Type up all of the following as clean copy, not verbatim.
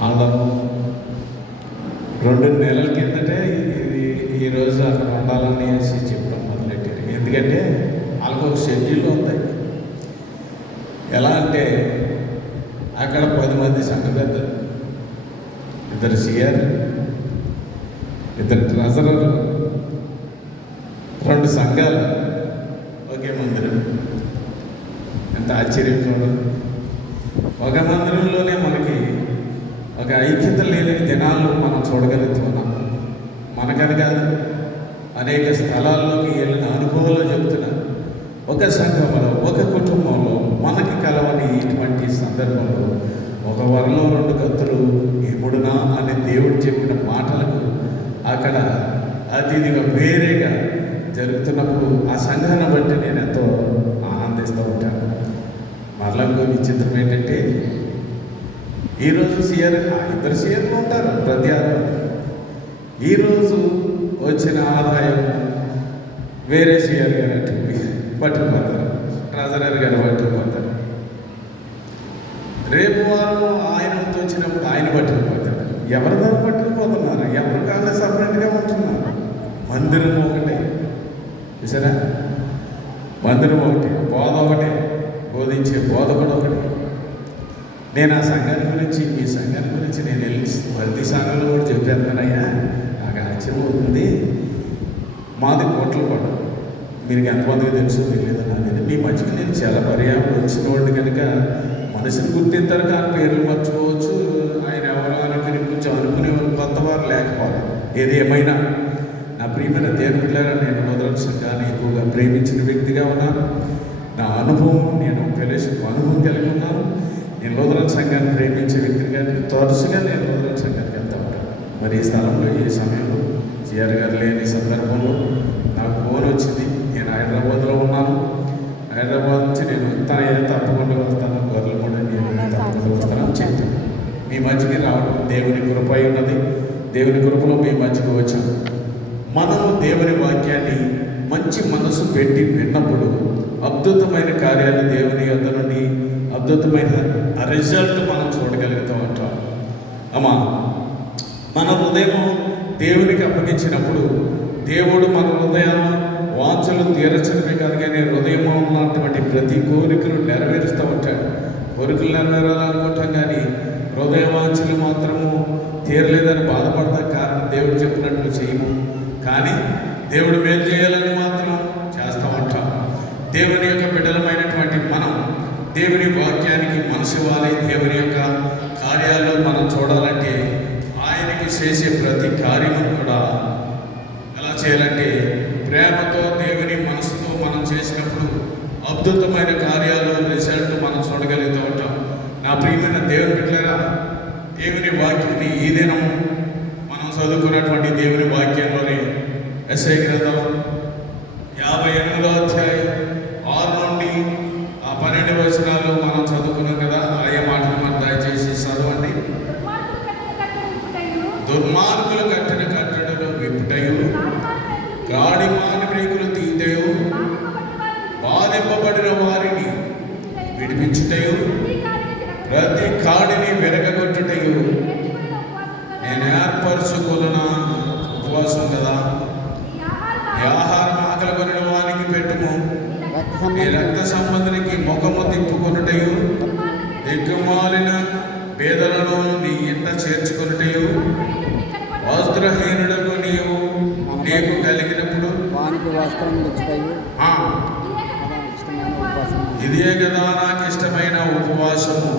వాళ్ళము 2 నెలల కిందటే ఈరోజు అక్కడ ఉండాలని వేసి చెప్పడం మొదలెట్టారు. ఎందుకంటే వాళ్ళకు ఒక షెడ్యూల్ ఉంది. ఎలా అంటే అక్కడ 10 మంది సంఘ పెద్దలు, 2 సిఆర్, 2 ట్రెజరర్లు, 2 సంఘాలు, ఒకే మందిరం. ఎంత ఆశ్చర్యం చూడండి. ఒక మందిరంలోనే మనకి ఒక ఐక్యత లేని దినాల్లో మనం చూడగలుగుతున్నాం. మనకని కాదు, అనేక స్థలాల్లోకి వెళ్ళిన అనుభవంలో చెప్తున్నా. ఒక సంఘంలో, ఒక కుటుంబంలో మనకి కలవని ఇటువంటి సందర్భంలో ఒక వరలో 2 కత్తులు ఎముడునా అని దేవుడు చెప్పిన మాటలకు అక్కడ అతిథిగా వేరేగా జరుగుతున్నప్పుడు ఆ సంఘాన్ని బట్టి నేను ఎంతో ఆనందిస్తూ ఉంటాను. మరలా విచిత్రం ఏంటంటే ఈరోజు సిఆర్ 2 సిఆర్లు ఉంటారు ప్రతి ఆదివారం. ఈరోజు వచ్చిన ఆదాయం వేరే సిఆర్ గారు అటు పట్టుకుపోతారు, ట్రెజరర్ గారు పట్టుకుపోతారు. రేపు వారం ఆయన వచ్చినప్పుడు ఆయన పట్టుకుపోతారు. ఎవరి దాన్ని పట్టుకుపోతున్నారు? ఎవరి కాళ్ళ సపరేట్గా ఉంటున్నారు. మందిరం ఒకటే, చూసారా? మందిరం ఒకటి, బోధ ఒకటే, బోధించే బోధ కూడా ఒకటి. నేను ఆ సంఘాన్ని గురించి, మీ సంఘాన్ని గురించి నేను వెళ్ళి ప్రతి సంఘంలో కూడా చెప్పేస్తున్నానయ్యా. నాకు ఆశ్చర్యం అవుతుంది. మాది కోట్లపాడు. మీరు ఎంతమందికి తెలుసు తెలియదు అనేది. మీ మధ్యకి నేను చాలా పర్యాయం వచ్చిన వాడిని కనుక మనిషిని గుర్తింతారు, కానీ పేర్లు మర్చిపోవచ్చు. ఆయన ఎవరు అనుకుని కొంచెం అనుకునేవారు కొత్తవారు లేకపోవాలి. ఏది ఏమైనా నా ప్రియమైన దేవుని బిడ్డలారా, నేను మొదటి సంఘాన్ని ఎక్కువగా ప్రేమించిన వ్యక్తిగా ఉన్నాను. నా అనుభవం, నేను ఫెలోషిప్ అనుభవం కలిగి ఉన్నాను. నేను లోదరన్ సంఘాన్ని ప్రేమించే వ్యక్తిగా తరచుగా నేను లోదరన్ సంఘానికి వెళ్తూ ఉంటాను. మరి ఈ స్థలంలో ఏ సమయంలో సిఆర్ గారు లేని సందర్భంలో నాకు ఫోన్ వచ్చింది. నేను హైదరాబాద్లో ఉన్నాను. హైదరాబాద్ నుంచి నేను తప్పకుండా వస్తాను, గొర్రెలు కూడా నేను తప్పకుండా వస్తానని చెప్తాను. మీ మధ్యకి రావడం దేవుని కృప ఉన్నది. దేవుని కృపలో మీ మధ్యకి వచ్చాను. మనము దేవుని వాక్యాన్ని మంచి మనసు పెట్టి విన్నప్పుడు అద్భుతమైన కార్యాలు దేవుని యొద్ద నుండి, అద్భుతమైన రిజల్ట్ మనం చూడగలుగుతూ ఉంటాం. అమ్మా, మన హృదయం దేవునికి అప్పగించినప్పుడు దేవుడు మన హృదయం వాంఛలు తీర్చడమే కాదు, కానీ హృదయంలో ఉన్నటువంటి ప్రతి కోరికలు నెరవేరుస్తూ ఉంటాడు. కోరికలు నెరవేరాలనుకుంటాం, కానీ హృదయ వాంఛలు మాత్రము తీరలేదని బాధపడతాం. కారణం దేవుడు చెప్పినట్లు చేయము, కానీ దేవుడు మేలు చేయాలని మాత్రం చేస్తూ ఉంటాం. దేవుని యొక్క బిడ్డలమైనటువంటి మనం దేవుని వాక్యానికి మనసు వాలి దేవుని యొక్క కార్యాలు మనం చూడాలంటే ఆయనకి చేసే ప్రతి కార్యమును కూడా ఎలా చేయాలంటే ప్రేమతో, దేవుని మనసుతో మనం చేసినప్పుడు అద్భుతమైన కార్యాలు, రిజల్ట్ మనం చూడగలుగుతూ ఉంటాం. నా ప్రియమైన దేవుని బిడ్డలారా, దేవుని వాక్యాన్ని ఈ దినం మనం చదువుకున్నటువంటి దేవుని వాక్యంలోని యెషయా గ్రంథం 58వ అధ్యాయం 6 నుండి 12 వచనాలు మనం చదువుకున్నాం కదా. ఆయా మాటలు మనం దయచేసి చదవండి. దుర్మార్గులు కట్టిన కట్టడలు విప్పుటయు, గాడి మాని బ్రేకులు తీయటయు, బాధింపబడిన వారిని విడిపించుటయు, ప్రతి కాడిని విరగగొట్టుటయు నేను ఏర్పరచుకున్న ఉపవాసం కదా. ఈ ఆహారం ఆకలి కొనిన వానికి పెట్టుము, నీ రక్త సంబంధికి ముఖము తిప్పుకొనుటయు, దిక్కుమాలిన పేదలను నీ ఇంట చేర్చుకొనుటయు, వస్త్రహీనుడకు నీకు కలిగినప్పుడు ఇదే కదా నాకు ఇష్టమైన ఉపవాసము.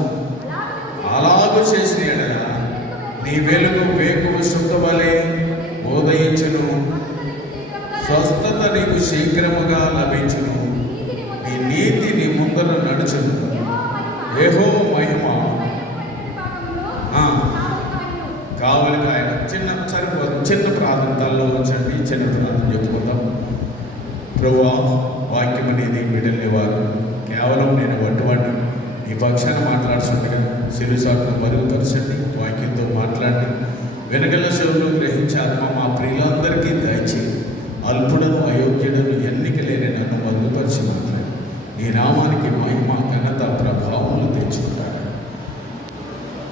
అలాగూ చేసిన ఎడల నీ వెలుగు వేకువ శుద్ధవలే ఉదయించును, స్వస్థత నీకు శీఘ్రముగా లభించును, నీ నీతి నీ ముందర నడుచును. యెహోవా మహిమ కావలికి ఆయన చిన్న ప్రార్థనలో వచ్చండి. చిన్న ప్రార్థన చెప్పుకుందాం. ప్రభువా, వాక్యం అనేది బిడ్డల్ని వారు కేవలం నేను వంటివాడిని ఈ పక్షాన్ని మాట్లాడుతుండగా సిరుసాట్లు మరుగుపరచండి. వాక్యంతో మాట్లాడి వెనకల శివులు గ్రహించే ఆత్మ మా ప్రియులందరికీ దయచేసి అల్పుడను, అయోగ్యుడను, ఎన్నిక లేని నన్ను మరుగుపరిచి మాట్లాడి నీ నామానికి మహిమ, ఘనత, ప్రభావములు తెచ్చుకుంటాడు.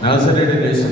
నాజరేయుడైన యేసు